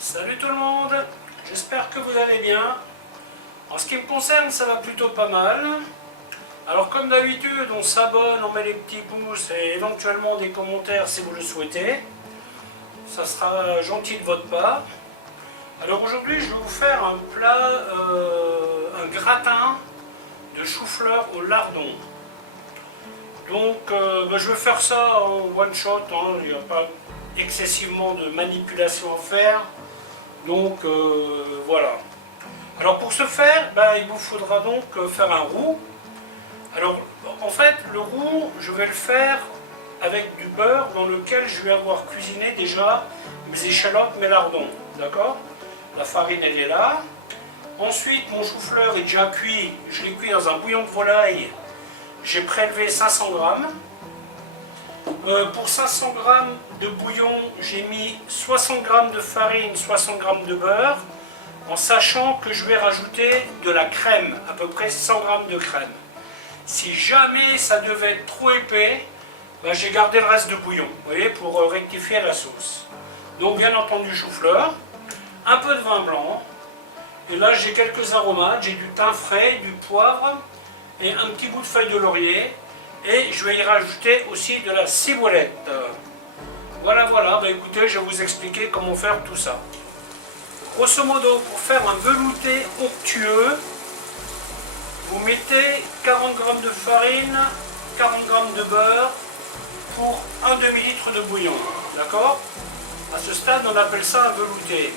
Salut tout le monde, j'espère que vous allez bien. En ce qui me concerne, ça va plutôt pas mal. Alors comme d'habitude, on s'abonne, on met les petits pouces et éventuellement des commentaires si vous le souhaitez. Ça sera gentil de votre part. Alors aujourd'hui, je vais vous faire un plat, un gratin de chou-fleur au lardon. Donc je vais faire ça en one shot, hein. Il n'y a pas excessivement de manipulation à faire. Donc voilà. Alors pour ce faire, il vous faudra donc faire un roux. Alors en fait le roux, je vais le faire avec du beurre dans lequel je vais avoir cuisiné déjà mes échalotes, mes lardons. D'accord? La farine elle est là. Ensuite mon chou-fleur est déjà cuit. Je l'ai cuit dans un bouillon de volaille. J'ai prélevé 500 grammes. Pour 500 g de bouillon, j'ai mis 60 g de farine, 60 g de beurre, en sachant que je vais rajouter de la crème, à peu près 100 g de crème. Si jamais ça devait être trop épais, j'ai gardé le reste de bouillon, vous voyez, pour rectifier la sauce. Donc bien entendu chou-fleur, un peu de vin blanc, et là j'ai quelques aromates, j'ai du thym frais, du poivre, et un petit bout de feuille de laurier. Et je vais y rajouter aussi de la ciboulette. Voilà, écoutez, je vais vous expliquer comment faire tout ça. Grosso modo, pour faire un velouté onctueux, vous mettez 40 g de farine, 40 g de beurre pour un demi-litre de bouillon. D'accord? À ce stade, on appelle ça un velouté.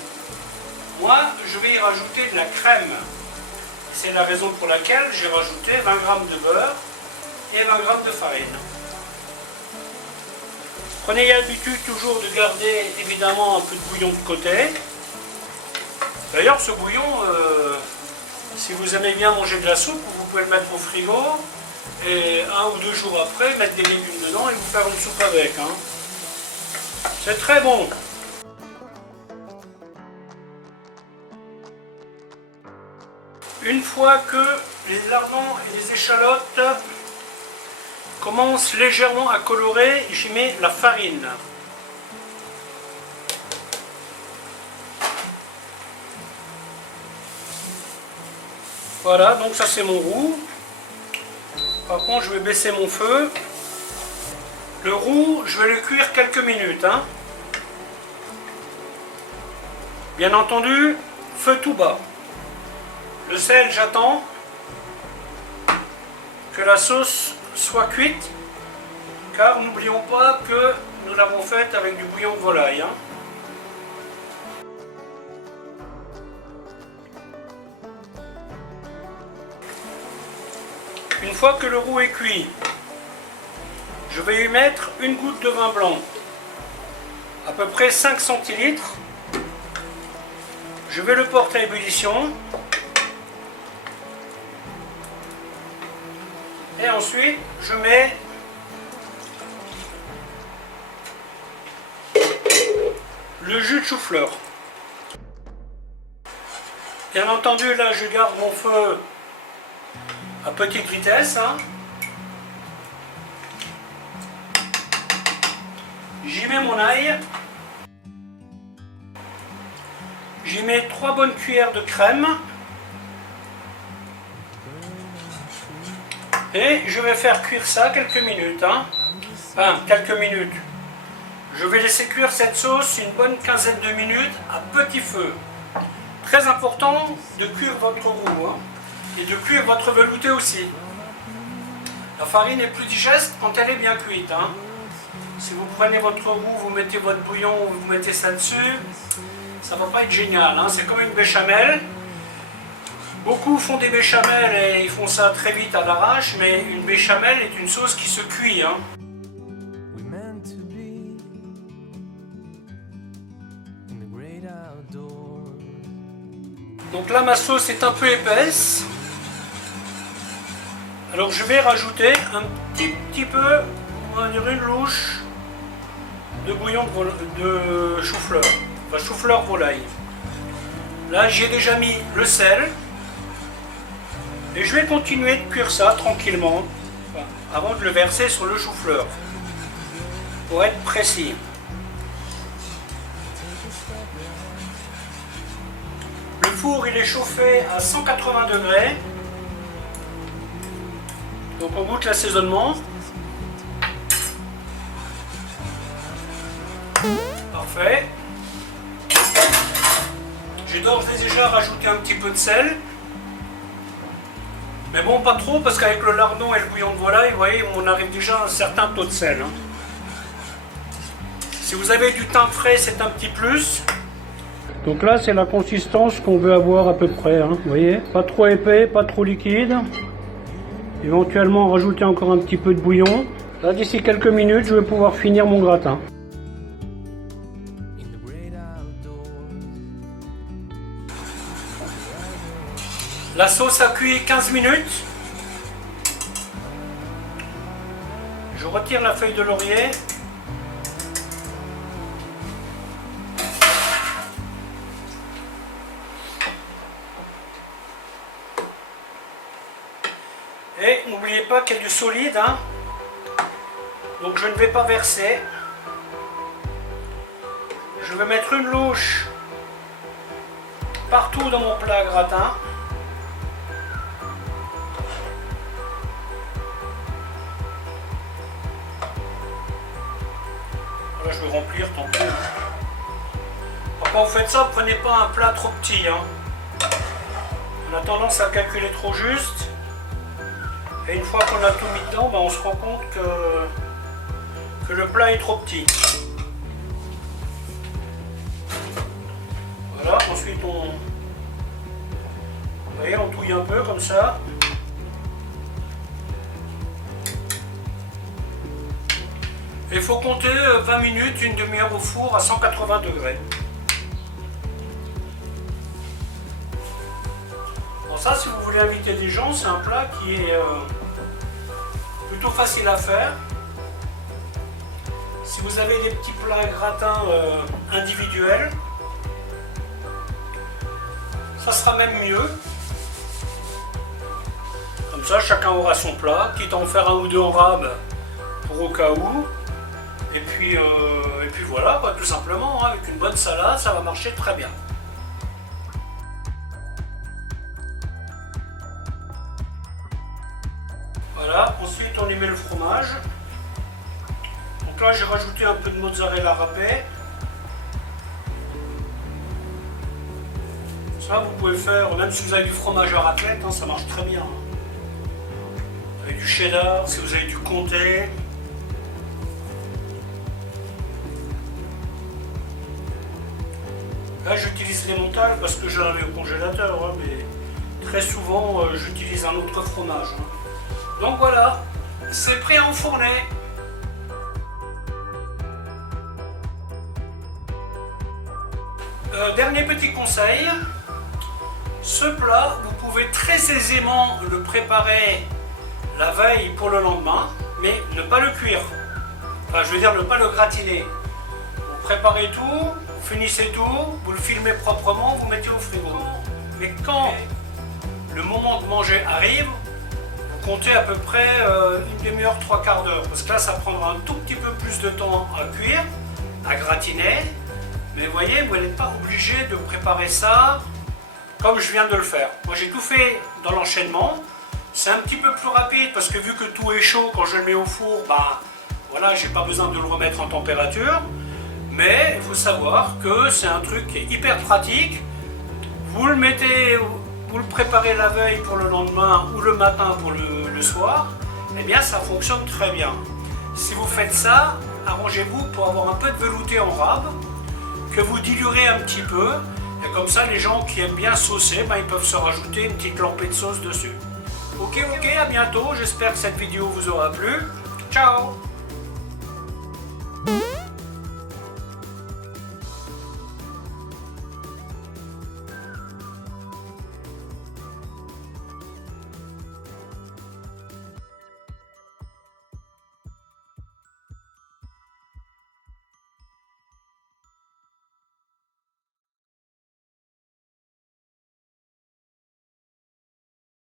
Moi, je vais y rajouter de la crème. C'est la raison pour laquelle j'ai rajouté 20 g de beurre et 20 g de farine. Prenez l'habitude toujours de garder évidemment un peu de bouillon de côté. D'ailleurs ce bouillon, si vous aimez bien manger de la soupe, vous pouvez le mettre au frigo et 1 ou 2 jours après mettre des légumes dedans et vous faire une soupe avec. C'est très bon. Une fois que les lardons et les échalotes commence légèrement à colorer, j'y mets la farine. Voilà, donc ça c'est mon roux. Par contre, je vais baisser mon feu. Le roux, je vais le cuire quelques minutes. Bien entendu, feu tout bas. Le sel, j'attends que la sauce soit cuite, car n'oublions pas que nous l'avons faite avec du bouillon de volaille. Une fois que le roux est cuit, je vais y mettre une goutte de vin blanc, à peu près 5 centilitres. Je vais le porter à ébullition. Et ensuite, je mets le jus de chou-fleur. Bien entendu, là, je garde mon feu à petite vitesse. J'y mets mon ail. J'y mets 3 bonnes cuillères de crème. Et je vais faire cuire ça quelques minutes. Enfin, quelques minutes. Je vais laisser cuire cette sauce une bonne quinzaine de minutes à petit feu. Très important de cuire votre roux. Et de cuire votre velouté aussi. La farine est plus digeste quand elle est bien cuite. Si vous prenez votre roux, vous mettez votre bouillon, vous mettez ça dessus, ça va pas être génial. C'est comme une béchamel. Beaucoup font des béchamels et ils font ça très vite à l'arrache, mais une béchamel est une sauce qui se cuit. Donc là ma sauce est un peu épaisse. Alors je vais rajouter un petit peu, on va dire une louche de bouillon de chou-fleur, enfin chou-fleur volaille. Là j'ai déjà mis le sel. Et je vais continuer de cuire ça tranquillement avant de le verser sur le chou-fleur pour être précis. four il est chauffé à 180 degrés. Donc on goûte l'assaisonnement. Parfait. J'ai d'ores et déjà rajouté un petit peu de sel. Mais bon, pas trop, parce qu'avec le lardon et le bouillon de volaille, vous voyez, on arrive déjà à un certain taux de sel. Hein. Si vous avez du thym frais, c'est un petit plus. Donc là, c'est la consistance qu'on veut avoir à peu près. Hein, vous voyez, pas trop épais, pas trop liquide. Éventuellement, rajouter encore un petit peu de bouillon. Là, d'ici quelques minutes, je vais pouvoir finir mon gratin. La sauce a cuit 15 minutes. Je retire la feuille de laurier. Et n'oubliez pas qu'il y a du solide, hein. Donc je ne vais pas verser. Je vais mettre une louche partout dans mon plat gratin. Là, je vais remplir tant pis. Quand vous faites ça, prenez pas un plat trop petit. Hein. On a tendance à calculer trop juste. Et une fois qu'on a tout mis dedans, ben, on se rend compte que le plat est trop petit. Voilà, ensuite vous voyez, on touille un peu comme ça. Il faut compter 20 minutes, une demi-heure au four à 180 degrés. Bon, ça, si vous voulez inviter des gens, c'est un plat qui est plutôt facile à faire. Si vous avez des petits plats gratins individuels, ça sera même mieux. Comme ça, chacun aura son plat, quitte à en faire un ou deux en rab pour au cas où. Et puis voilà, quoi, tout simplement, hein, avec une bonne salade, ça va marcher très bien. Voilà, ensuite on y met le fromage. Donc là j'ai rajouté un peu de mozzarella râpé. Ça vous pouvez faire, même si vous avez du fromage à raclette, hein, ça marche très bien. Avec du cheddar, si vous avez du comté. Là j'utilise l'emmental parce que j'en avais au congélateur, hein, mais très souvent j'utilise un autre fromage. Hein. Donc voilà, c'est prêt à enfourner. Dernier petit conseil, ce plat vous pouvez très aisément le préparer la veille pour le lendemain, mais ne pas le cuire. Enfin je veux dire ne pas le gratiner. Vous préparez tout. Finissez tout, vous le filmez proprement, vous mettez au frigo. Mais quand le moment de manger arrive, vous comptez à peu près une demi-heure, trois quarts d'heure. Parce que là, ça prendra un tout petit peu plus de temps à cuire, à gratiner. Mais vous voyez, vous n'êtes pas obligé de préparer ça comme je viens de le faire. Moi, j'ai tout fait dans l'enchaînement. C'est un petit peu plus rapide parce que vu que tout est chaud, quand je le mets au four, bah, voilà, j'ai pas besoin de le remettre en température. Mais il faut savoir que c'est un truc qui est hyper pratique. Vous le mettez, vous le préparez la veille pour le lendemain ou le matin pour le soir, eh bien ça fonctionne très bien. Si vous faites ça, arrangez-vous pour avoir un peu de velouté en rab, que vous diluerez un petit peu, et comme ça les gens qui aiment bien saucer, ben, ils peuvent se rajouter une petite lampée de sauce dessus. Ok, à bientôt, j'espère que cette vidéo vous aura plu. Ciao!